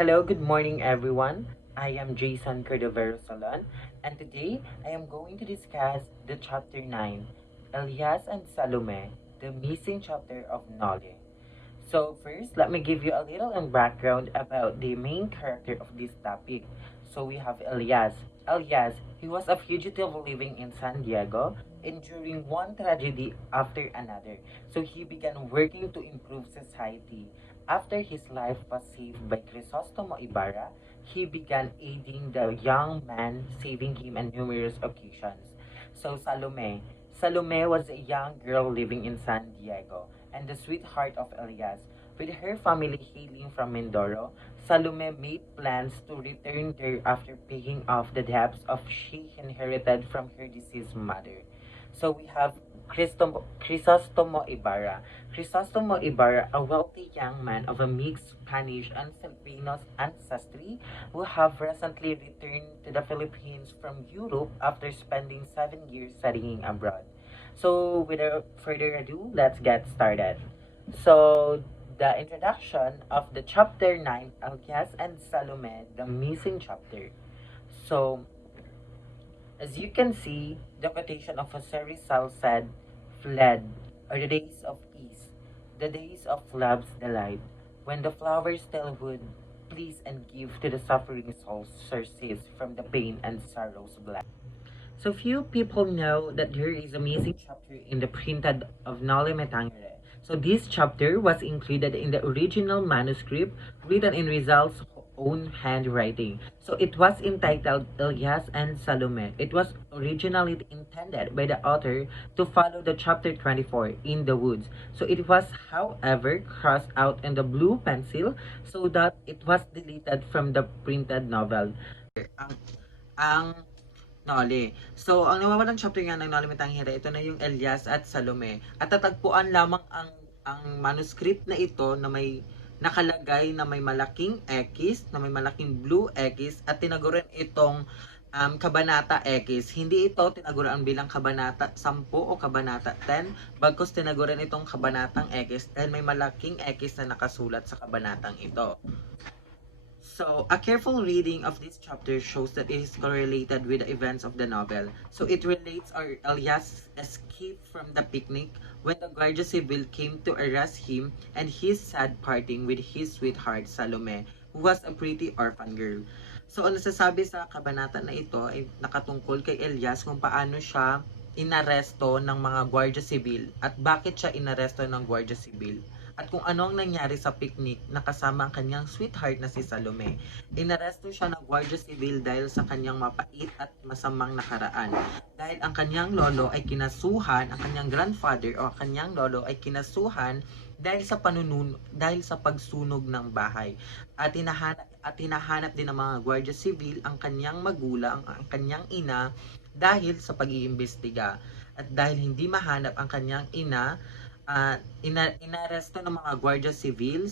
Hello, good morning everyone. I am Jason Cordovero Solon, and today I am going to discuss the chapter 9, Elias and Salome, the missing chapter of Nole. So first, let me give you a little background about the main character of this topic. So we have Elias. Elias, he was a fugitive living in San Diego, enduring one tragedy after another. So he began working to improve society. After his life was saved by Crisostomo Ibarra, he began aiding the young man, saving him on numerous occasions. So Salome. Salome was a young girl living in San Diego and the sweetheart of Elias. With her family hailing from Mindoro, Salome made plans to return there after paying off the debts of she inherited from her deceased mother. So we have Crisostomo Ibarra. Crisostomo Ibarra, a wealthy young man of a mixed Spanish and Filipino ancestry, who have recently returned to the Philippines from Europe after spending 7 years studying abroad. So without further ado, let's get started. So the introduction of the chapter 9, Elias and Salome, the missing chapter. So as you can see, the quotation of Jose Rizal said, fled are the days of ease, the days of love's delight, when the flowers still would please and give to the suffering soul surcease from the pain and sorrows black. So few people know that there is amazing chapter in the printed of Noli Me Tangere. So this chapter was included in the original manuscript written in Rizal's own handwriting. So it was entitled Elias and Salome. It was originally intended by the author to follow the chapter 24 in the woods. So it was, however, crossed out in the blue pencil so that it was deleted from the printed novel. Ang Noli. So, ang nawawalang chapter nga ng Noli Me Tangere, ito na yung Elias at Salome. At tatagpuan lamang ang manuscript na ito na may nakalagay na may malaking X, na may malaking blue X, at tinaguran itong Kabanata X. Hindi ito tinaguran bilang Kabanata 10 o Kabanata 10, bagkus tinaguran itong Kabanatang X dahil may malaking X na nakasulat sa kabanatang ito. So, a careful reading of this chapter shows that it is correlated with the events of the novel. So, it relates Elias' escape from the picnic when the Guardia Civil came to arrest him and his sad parting with his sweetheart, Salome, who was a pretty orphan girl. So, ang nasasabi sa kabanata na ito ay nakatungkol kay Elias kung paano siya inaresto ng mga Guardia Civil at bakit siya inaresto ng Guardia Civil at kung ano ang nangyari sa picnic na kasama ang kanyang sweetheart na si Salome. Inaresto siya ng Guardia Civil dahil sa kanyang mapait at masamang nakaraan. Dahil ang kanyang lolo ay kinasuhan, ang kanyang grandfather o kanyang lolo ay kinasuhan dahil sa dahil sa pagsunog ng bahay. At hinahanap din ng mga Guardia Civil ang kanyang magulang, ang kanyang ina dahil sa pag-iimbestiga. At dahil hindi mahanap ang kanyang ina, inaresto ng mga Guardia Civil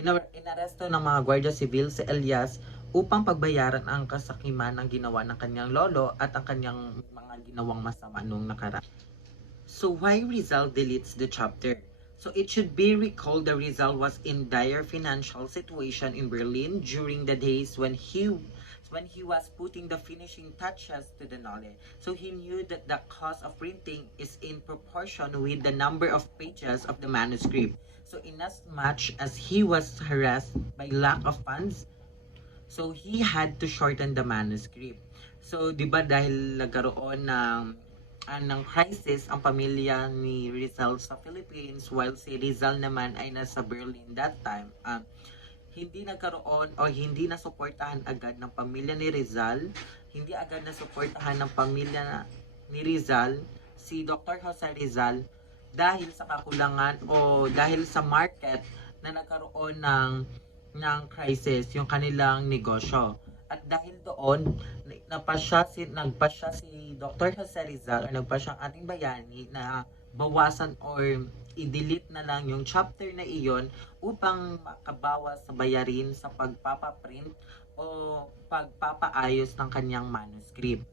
inaresto ng mga Guardia Civil si Elias upang pagbayaran ang kasakiman ng ginawa ng kanyang lolo at ang kanyang mga ginawang masama noong nakaraan. So why Rizal deletes the chapter? So it should be recalled that Rizal was in dire financial situation in Berlin during the days when he was putting the finishing touches to the novel. So he knew that the cost of printing is in proportion with the number of pages of the manuscript. So inasmuch as he was harassed by lack of funds, so he had to shorten the manuscript. So, di ba dahil nagkaroon ng crisis ang pamilya ni Rizal sa Philippines while si Rizal naman ay nasa Berlin that time, hindi nagkaroon o hindi nasuportahan agad ng pamilya ni Rizal, hindi agad nasuportahan ng pamilya ni Rizal si Dr. Jose Rizal dahil sa kakulangan o dahil sa market na nagkaroon ng crisis yung kanilang negosyo. At dahil doon, nagpasya si Dr. Jose Rizal o nagpasya ang ating bayani na bawasan or i-delete na lang yung chapter na iyon upang makabawas sa bayarin sa pagpapaprint o pagpapaayos ng kanyang manuscript.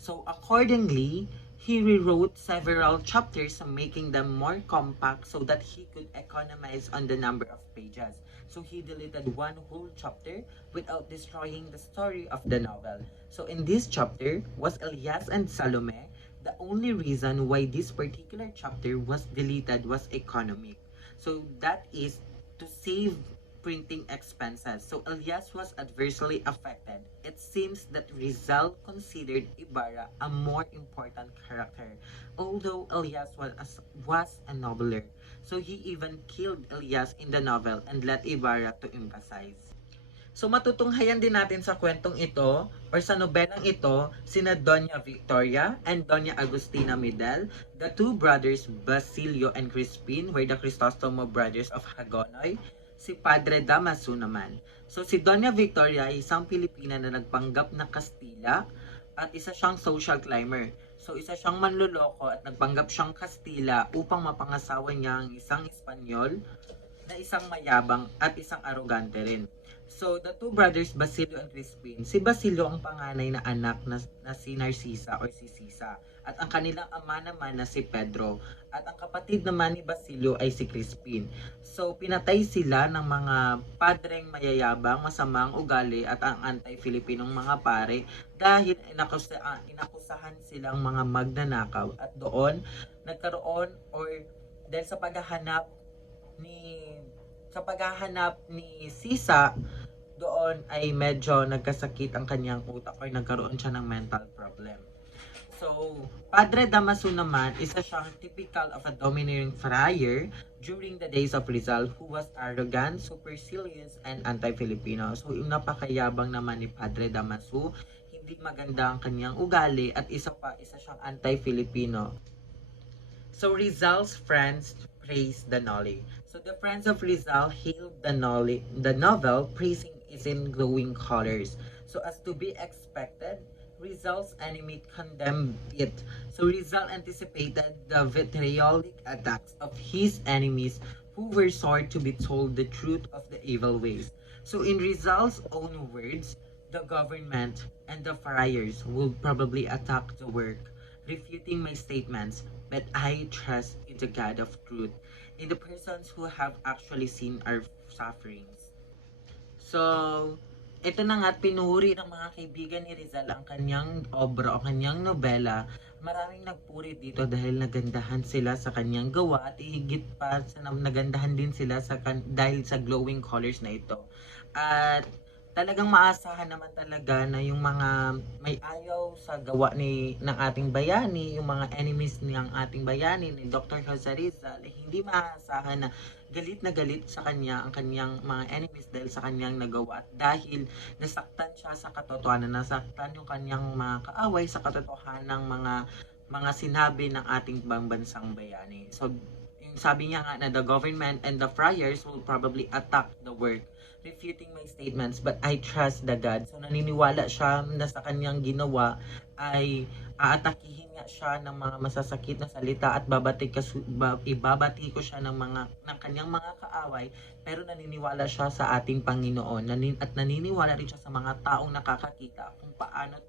So accordingly, he rewrote several chapters, making them more compact so that he could economize on the number of pages. So he deleted one whole chapter without destroying the story of the novel. So in this chapter was Elias and Salome. The only reason why this particular chapter was deleted was economic. So that is to save printing expenses. So Elias was adversely affected. It seems that Rizal considered Ibarra a more important character, although Elias was a nobler. So he even killed Elias in the novel and let Ibarra to emphasize. So matutunghayan din natin sa kwentong ito or sa nobelang ito sina Doña Victoria and Doña Agustina Medel, the two brothers Basilio and Crispin were the Crisostomo brothers of Hagonoy, si Padre Damaso naman. So si Doña Victoria ay isang Pilipina na nagpanggap na Kastila at isa siyang social climber. So isa siyang manloloko at nagpanggap siyang Kastila upang mapangasawa niya ang isang Espanyol na isang mayabang at isang arogante rin. So, the two brothers, Basilio and Crispin, si Basilio ang panganay na anak na si Narcisa or si Sisa. At ang kanilang ama naman na si Pedro. At ang kapatid naman ni Basilio ay si Crispin. So, pinatay sila ng mga padreng mayayabang, masamang ugali at ang anti-Filipinong mga pare dahil inakusahan silang mga magnanakaw. At doon, nagkaroon or dahil sa paghahanap ni Sisa, doon ay medyo nagkasakit ang kanyang utak or nagkaroon siya ng mental problem. So, Padre Damaso naman, isa siyang typical of a domineering friar during the days of Rizal who was arrogant, supercilious, and anti-Filipino. So, yung napakayabang naman ni Padre Damaso, hindi maganda ang kanyang ugali at isa siyang anti-Filipino. So, Rizal's friends praised the Noli. So, the friends of Rizal hailed the novel, praising it in glowing colors. So, as to be expected, Rizal's enemy condemned it. So, Rizal anticipated the vitriolic attacks of his enemies who were sore to be told the truth of the evil ways. So, in Rizal's own words, the government and the friars will probably attack the work, refuting my statements, but I trust in the God of truth, in the persons who have actually seen our sufferings. So, ito na nga, pinuri ng mga kaibigan ni Rizal ang kanyang obra o kanyang nobela. Maraming nagpuri dito dahil nagandahan sila sa kanyang gawa at higit pa sa nagandahan din sila dahil sa glowing colors na ito. At talagang maasahan naman talaga na yung mga may ayaw sa gawa ng ating bayani, yung mga enemies ng ating bayani ni Dr. Jose Rizal, hindi maasahan na galit sa kanya ang kanyang mga enemies dahil sa kanyang nagawa at dahil nasaktan siya sa katotohanan, nasaktan yung kanyang mga kaaway sa katotohanan ng mga sinabi ng ating bansang bayani. So, yung sabi niya nga na the government and the friars will probably attack the work, refuting my statements, but I trust the God. So naniniwala siya na sa kanyang ginawa ay aatakihin nga siya ng mga masasakit na salita at ibabati ko siya ng kanyang mga kaaway, pero naniniwala siya sa ating Panginoon at naniniwala rin siya sa mga taong nakakakita kung paano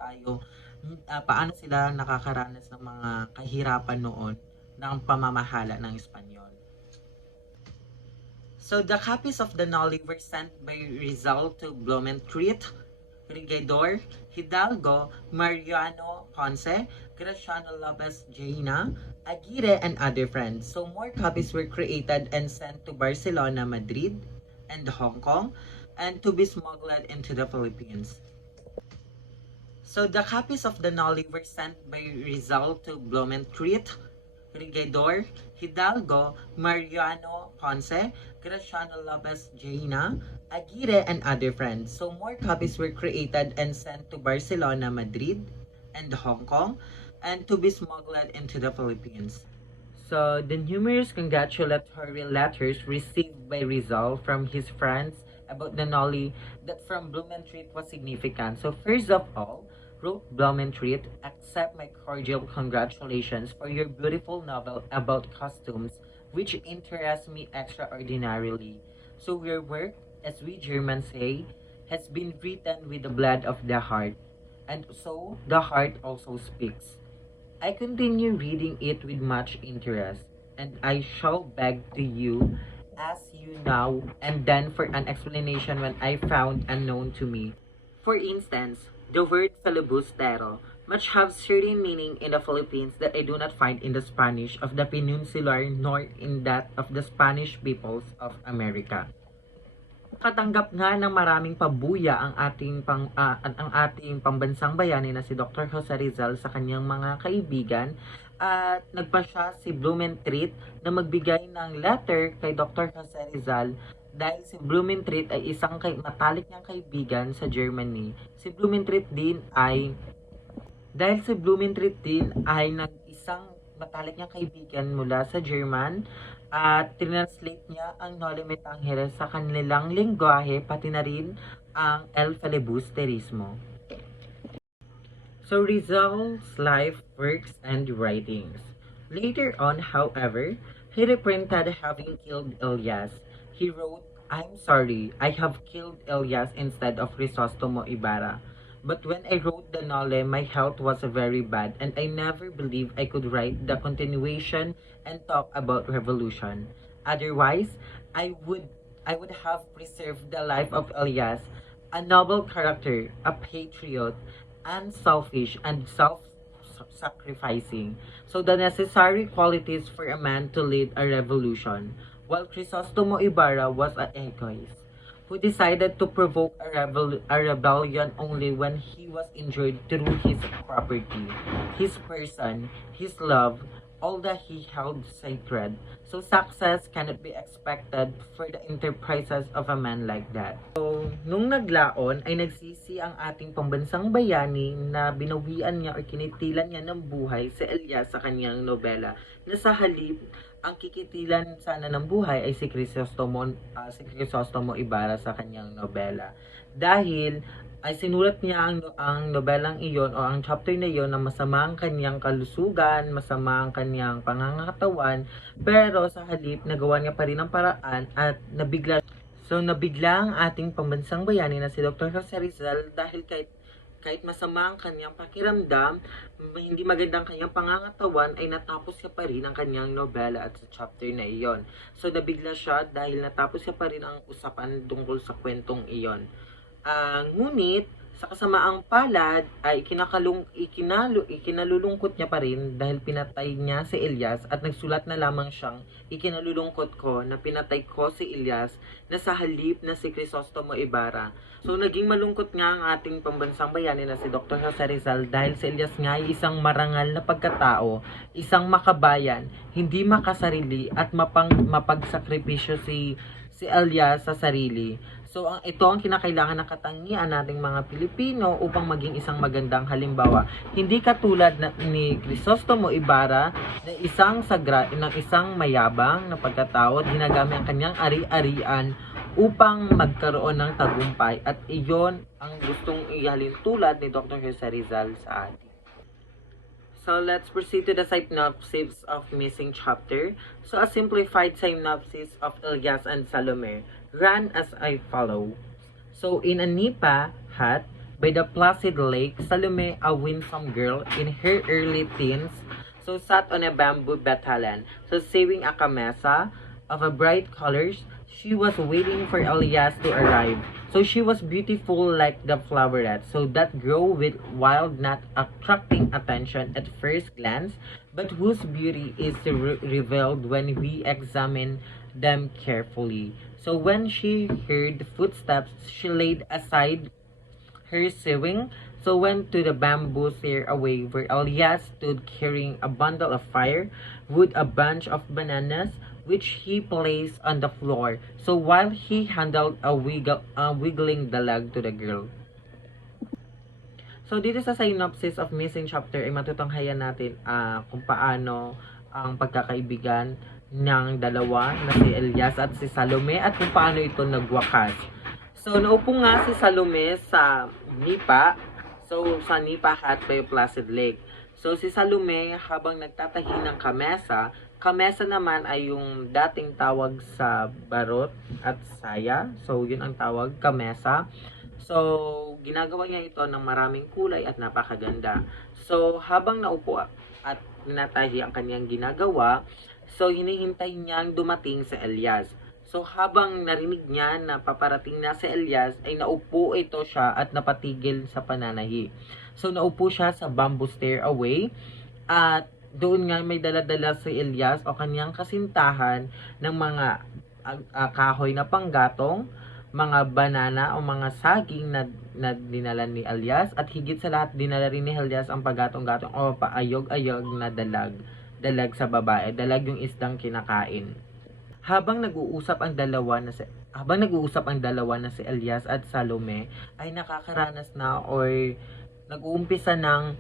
sila nakakaranas ng mga kahirapan noon ng pamamahala ng Espanyol. So the copies of the Noli were sent by Rizal to Blumentritt, Regidor, Hidalgo, Mariano Ponce, Graciano Lopez Jaina, Aguirre, and other friends. So more copies were created and sent to Barcelona, Madrid, and Hong Kong, and to be smuggled into the Philippines. So the copies of the Noli were sent by Rizal to Blumentritt, Regidor, Hidalgo, Mariano Ponce, Graciano Lopez Jaina, Aguirre, and other friends. So more copies were created and sent to Barcelona, Madrid, and Hong Kong, and to be smuggled into the Philippines. So the numerous congratulatory letters received by Rizal from his friends about the Noli that from Blumentritt was significant. So first of all, wrote Blumentritt, accept my cordial congratulations for your beautiful novel about costumes, which interests me extraordinarily. So your work, as we Germans say, has been written with the blood of the heart, and so the heart also speaks. I continue reading it with much interest, and I shall beg to you ask you now and then for an explanation when I found unknown to me. For instance, the word filibustero much have certain meaning in the Philippines that I do not find in the Spanish of the Peninsular nor in that of the Spanish peoples of America. Katanggap nga ng maraming pabuya ang ating pambansang bayani na si Dr. Jose Rizal sa kanyang mga kaibigan at nagpa siya si Blumentritt na magbigay ng letter kay Dr. Jose Rizal dahil si Blumentritt ay isang matalik niyang kaibigan sa Germany. Si Blumentritt din ay isang matalik niyang kaibigan mula sa German at translate niya ang Noli Me Tangere sa kanilang lengguwahe pati na rin ang El Filibusterismo. So Rizal's life, works, and writings. Later on, however, he repented having killed Elias. He wrote, "I'm sorry, I have killed Elias instead of Crisostomo Ibarra. But when I wrote the Nole, my health was very bad and I never believed I could write the continuation and talk about revolution. Otherwise, I would have preserved the life of Elias, a noble character, a patriot, unselfish and self-sacrificing. So the necessary qualities for a man to lead a revolution, while Crisostomo Ibarra was an egoist who decided to provoke a rebellion only when he was injured through his property, his person, his love, all that he held sacred. So success cannot be expected for the enterprises of a man like that." So, nung naglaon ay nagsisi ang ating pambansang bayani na binawian niya o kinitilan niya ng buhay si Elias sa kanyang nobela na sa halip ang kikitilan sana ng buhay ay si Crisostomo Ibarra sa kanyang nobela. Dahil ay sinulat niya ang nobelang iyon o ang chapter na iyon na masama ang kanyang kalusugan, masama ang kanyang pangangatawan, pero sa halip nagawa niya pa rin ang paraan at nabigla ang ating pambansang bayani na si Dr. Jose Rizal dahil kahit masama ang kanyang pakiramdam, hindi magandang kanyang pangangatawan, ay natapos siya pa rin ang kanyang nobela at sa chapter na iyon. So nabigla siya dahil natapos siya pa rin ang usapan tungkol sa kwentong iyon. Ngunit sa kasamaang palad ay ikinalulungkot niya pa rin dahil pinatay niya si Elias at nagsulat na lamang siyang "Ikinalulungkot ko na pinatay ko si Elias na sa halip na si Crisostomo Ibarra." So naging malungkot nga ang ating pambansang bayani na si Dr. Jose Rizal dahil si Elias nga ay isang marangal na pagkatao, isang makabayan, hindi makasarili at mapagsakripisyo si Elias sa sarili. So, ito ang kinakailangan ng katangian nating mga Pilipino upang maging isang magandang halimbawa. Hindi katulad ni Crisostomo Ibarra na isang mayabang na pagkatao at ginagamit ang kanyang ari-arian upang magkaroon ng tagumpay. At iyon ang gustong ihalin tulad ni Dr. Jose Rizal sa atin. So let's proceed to the synopsis of missing chapter. So a simplified synopsis of Elias and Salome ran as I follow. So in a nipa hut by the placid lake, Salome, a winsome girl in her early teens, so sat on a bamboo battalion, so sewing a camisa of a bright colors. She was waiting for Elias to arrive. So she was beautiful like the floweret, so that grow with wild, not attracting attention at first glance, but whose beauty is revealed when we examine them carefully. So when she heard footsteps, she laid aside her sewing, so went to the bamboo stair away where Elias stood carrying a bundle of firewood, a bunch of bananas, which he placed on the floor, so while he handled wiggling the leg to the girl. So dito sa synopsis of missing chapter ay matutunghayan natin kung paano ang pagkakaibigan ng dalawa na si Elias at si Salome at kung paano ito nagwakas. So naupo nga si Salome sa nipa, so sa nipa hut by Placid Lake. So si Salome habang nagtatahi ng kamesa naman ay yung dating tawag sa barot at saya. So yun ang tawag, kamesa. So ginagawa niya ito ng maraming kulay at napakaganda. So habang naupo at tinatahi ang kanyang ginagawa, so hinihintay niyang dumating si Elias. So habang narinig niya na paparating na si Elias, ay naupo ito siya at napatigil sa pananahi. So naupo siya sa bamboo stairway at doon nga may dala-dala si Elias o kanyang kasintahan ng mga kahoy na panggatong, mga banana o mga saging na dinala ni Elias, at higit sa lahat dinala rin ni Elias ang pagatong-gatong o paayog-ayog na dalag sa babae, dalag yung isdang kinakain. Habang nag-uusap ang dalawa na si Elias at Salome ay nakakaranas na or nag-uumpisa ng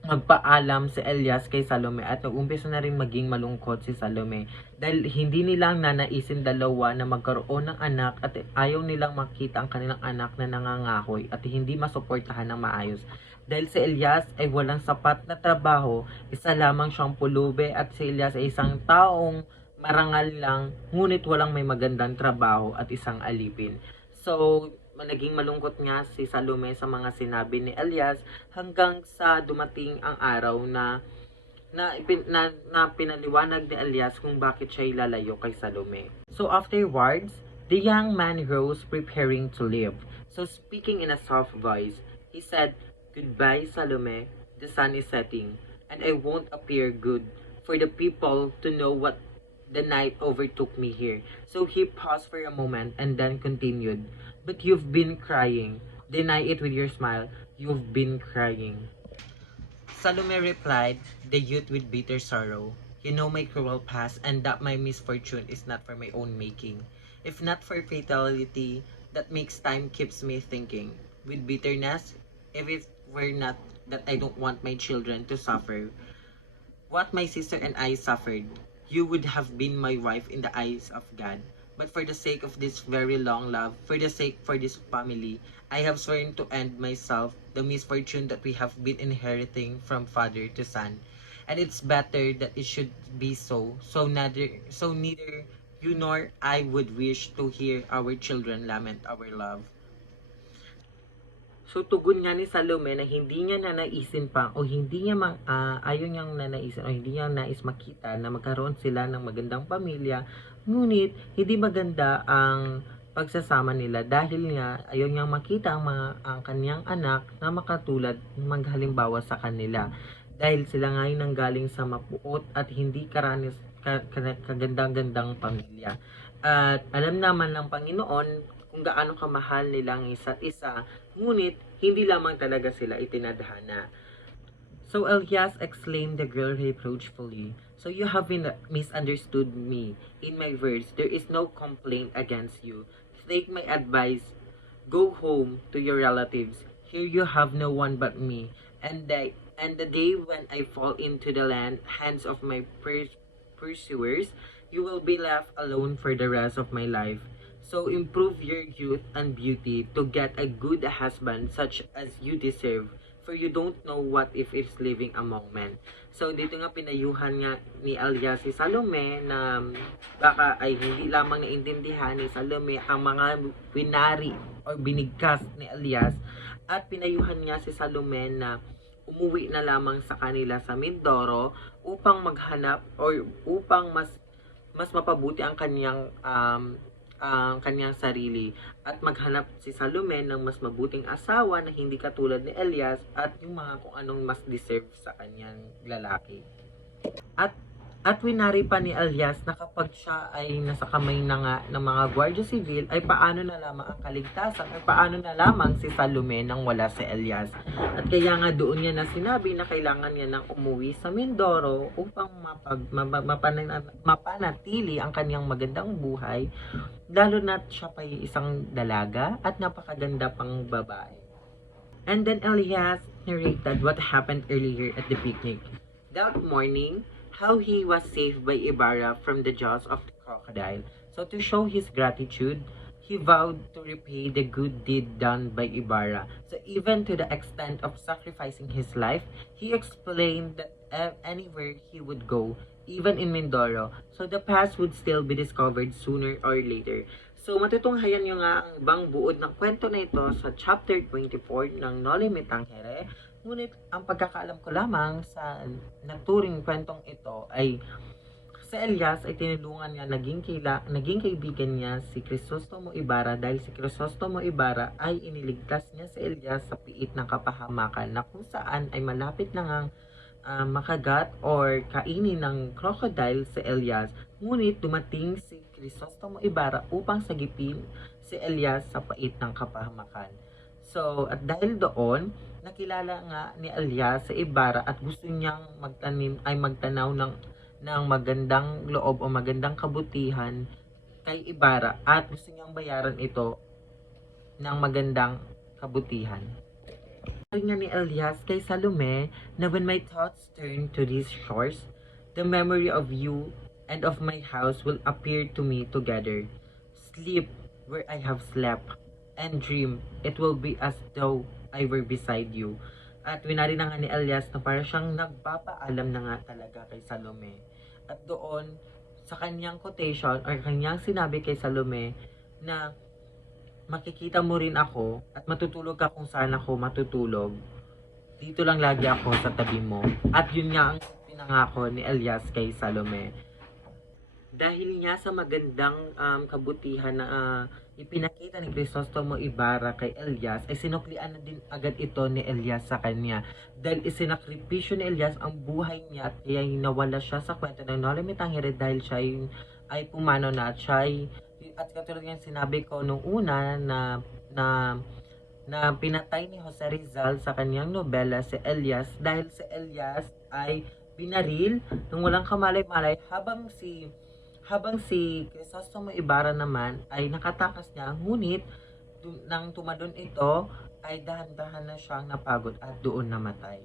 magpaalam si Elias kay Salome at nag-umpisa na rin maging malungkot si Salome dahil hindi nilang nanaisin dalawa na magkaroon ng anak at ayaw nilang makita ang kanilang anak na nangangahoy at hindi masuportahan ng maayos. Dahil si Elias ay walang sapat na trabaho, isa lamang siyang pulube at si Elias ay isang taong marangal lang, ngunit walang may magandang trabaho at isang alipin. So, naging malungkot nga si Salome sa mga sinabi ni Elias hanggang sa dumating ang araw na pinaliwanag ni Elias kung bakit siya lalayo kay Salome. So afterwards, the young man rose preparing to leave. So speaking in a soft voice, he said, "Goodbye, Salome. The sun is setting, and I won't appear good for the people to know what the night overtook me here." So he paused for a moment and then continued, "But you've been crying. Deny it with your smile. You've been crying." Salome replied, the youth with bitter sorrow, "You know my cruel past and that my misfortune is not for my own making. If not for fatality, that makes time keeps me thinking. With bitterness, if it were not that I don't want my children to suffer what my sister and I suffered, you would have been my wife in the eyes of God. But for the sake of this very long love, for the sake for this family, I have sworn to end myself the misfortune that we have been inheriting from father to son. And it's better that it should be so. So neither you nor I would wish to hear our children lament our love." So tugon nga ni Salome na hindi niya nanaisin pa o hindi niya ayaw niyang nanaisin o hindi niya nais makita na magkaroon sila ng magandang pamilya, ngunit hindi maganda ang pagsasama nila dahil nga ayaw niyang makita ang kanyang anak na makatulad maghalimbawa sa kanila dahil sila nga ay nanggaling sa mapuot at hindi kagandang-gandang pamilya. At alam naman ng Panginoon kung gaano kamahal nilang isa't isa, ngunit hindi lamang talaga sila itinadhana. So Elias exclaimed the girl reproachfully, "So you have misunderstood me. In my words, there is no complaint against you. Take my advice. Go home to your relatives. Here you have no one but me. And the day when I fall into the hands of my pursuers, you will be left alone for the rest of my life. So improve your youth and beauty to get a good husband such as you deserve, for you don't know what if it's living among men." So dito nga pinayuhan nga ni Elias si Salome na baka ay hindi lamang naintindihan ni Salome ang mga winari o binigkas ni Elias, at pinayuhan nga si Salome na umuwi na lamang sa kanila sa Mindoro upang maghanap o upang mas mapabuti ang kanyang sarili at maghanap si Salome ng mas mabuting asawa na hindi katulad ni Elias at yung mga kung anong mas deserve sa kanyang lalaki. At winari pa ni Elias na kapag siya ay nasa kamay na nga ng mga Guardia Civil ay paano na lamang ang kaligtasan ay paano na lamang si Salome nang wala si Elias. At kaya nga doon niya na sinabi na kailangan niya nang umuwi sa Mindoro upang mapanatili ang kanyang magandang buhay, lalo na siya pa isang dalaga at napakaganda pang babae. And then Elias narrated what happened earlier at the picnic. That morning, how he was saved by Ibarra from the jaws of the crocodile. So to show his gratitude, he vowed to repay the good deed done by Ibarra. So even to the extent of sacrificing his life, he explained that anywhere he would go, even in Mindoro, so the past would still be discovered sooner or later. So matutunghayan nyo nga ang ibang buod ng kwento na ito sa chapter 24 ng Noli Me Tangere. Ngunit ang pagkakaalam ko lamang sa naturing kwentong ito ay Si Elias ay tinulungan niya, naging kaibigan niya si Crisostomo Ibarra dahil si Crisostomo Ibarra ay iniligtas niya si Elias sa piit ng kapahamakan na kung saan ay malapit na ngang makagat or kainin ng crocodile si Elias. Ngunit dumating si Crisostomo Ibarra upang sagipin si Elias sa pait ng kapahamakan. So, at dahil doon, nakilala nga ni Elias sa Ibarra at gusto niyang magtanaw ng magandang loob o magandang kabutihan kay Ibarra at gusto niyang bayaran ito ng magandang kabutihan. Sabi nga ni Elias kay Salome na when my thoughts turn to these shores, the memory of you and of my house will appear to me together. Sleep where I have slept and dream, it will be as though I were beside you. At winari na nga ni Elias na para siyang nagpapaalam na nga talaga kay Salome. At doon, sa kanyang quotation or kanyang sinabi kay Salome na makikita mo rin ako at matutulog ka kung saan ako matutulog. Dito lang lagi ako sa tabi mo. At yun nga ang pinangako ni Elias kay Salome. Dahil niya sa magandang kabutihan na ipinakita ni Crisostomo Ibarra kay Elias, ay sinuklian na din agad ito ni Elias sa kanya. Dahil isinakripisyo ni Elias ang buhay niya at kaya nawala siya sa kwento ng Noli Me Tangere dahil siya ay pumano na at siya at katulad ng sinabi ko nung una na pinatay ni Jose Rizal sa kanyang nobela si Elias dahil si Elias ay binaril nung walang kamalay-malay habang si Crisostomo Ibarra naman ay nakatakas niya, ngunit nang tumadon ito ay dahan-dahan na siyang napagod at doon namatay.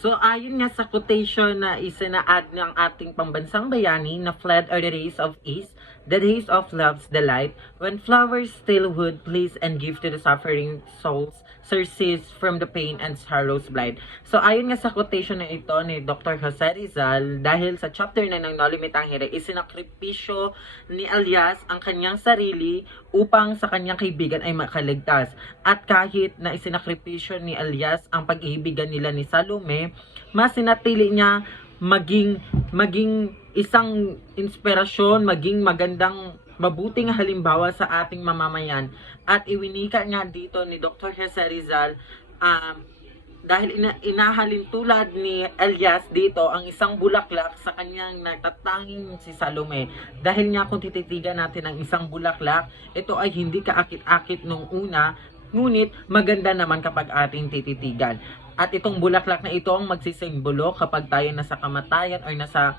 So ayon nga sa quotation na isina-add ng ating pambansang bayani na fled are the rays of east, the rays of love's delight, when flowers still would please and give to the suffering souls surcease from the pain and sorrows blind. So ayon nga sa quotation na ito ni Dr. Jose Rizal, dahil sa chapter 9 ng Noli Me Tangere, isinakripisyo ni Elias ang kanyang sarili upang sa kanyang kaibigan ay makaligtas. At kahit na isinakripisyo ni Elias ang pag-iibigan nila ni Salome, mas sinatili niya maging isang inspirasyon, maging magandang mabuting halimbawa sa ating mamamayan. At iwinika nga dito ni Dr. Jose Rizal, dahil inahalin tulad ni Elias dito ang isang bulaklak sa kanyang natatanging si Salome. Dahil nga kung tititigan natin ang isang bulaklak, ito ay hindi kaakit-akit nung una, ngunit maganda naman kapag ating tititigan. At itong bulaklak na ito ang magsisimbolo kapag tayo nasa kamatayan or nasa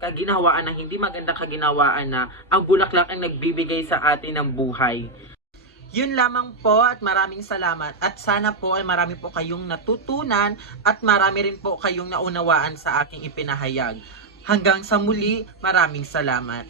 kaginhawaan na hindi magandang kaginhawaan na ang bulaklak ang nagbibigay sa atin ng buhay. Yun lamang po at maraming salamat at sana po ay marami po kayong natutunan at marami rin po kayong naunawaan sa aking ipinahayag. Hanggang sa muli, maraming salamat.